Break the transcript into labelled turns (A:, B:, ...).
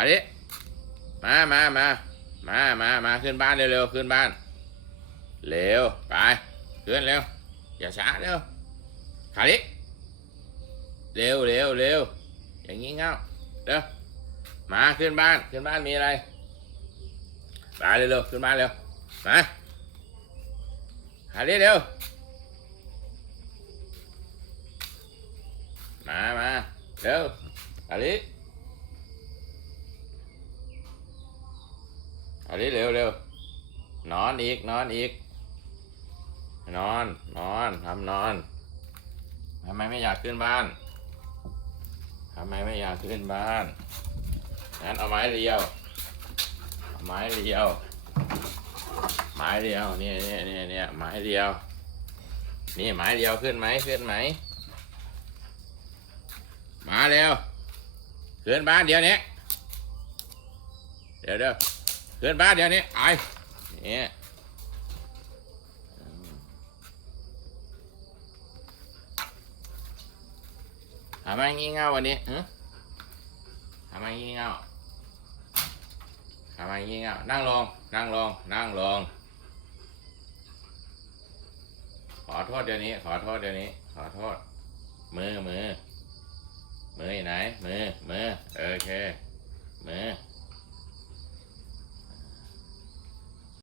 A: ขาดิมามามามามามาขึ้นบ้านเร็วๆขึ้นบ้าน เร็วไปขึ้นเร็วอย่าช้าเร็วขาดิเร็วเร็วเร็วอย่างงี้เงาเร็วมาขึ้นบ้านขึ้นบ้านมีอะไรไปเร็วๆขึ้นบ้านเร็วมาขาดิเร็วมามาเร็วขาดิ ขาดิเร็วเร็วนอนอีกนอนอีก นอนนอนทำนอนทำไมไม่อยากขึ้นบ้านทำไมไม่อยากขึ้นบ้านงั้นเอาไม้เรียวเอาไม้เรียว ไม้เรียวเนี่ยเนี่ยเนี่ยเนี่ยไม้เรียว นี่ไม้เรียวขึ้นไหมขึ้นไหมมาเร็วขึ้นบ้านเดี๋ยวนี้เดี๋ยวเดี๋ยว ขึ้นบ้านเดี๋ยวนี้ไอ้เนี่ยทำไมงี่เง่าวันนี้ฮะทำไมงี่เง่าทำไมงี่เง่านั่งลง นั่งลง นั่งลง ขอโทษเดี๋ยวนี้ ขอโทษเดี๋ยวนี้ ขอโทษ มือมือมืออยู่ไหน มือมือโอเค มือ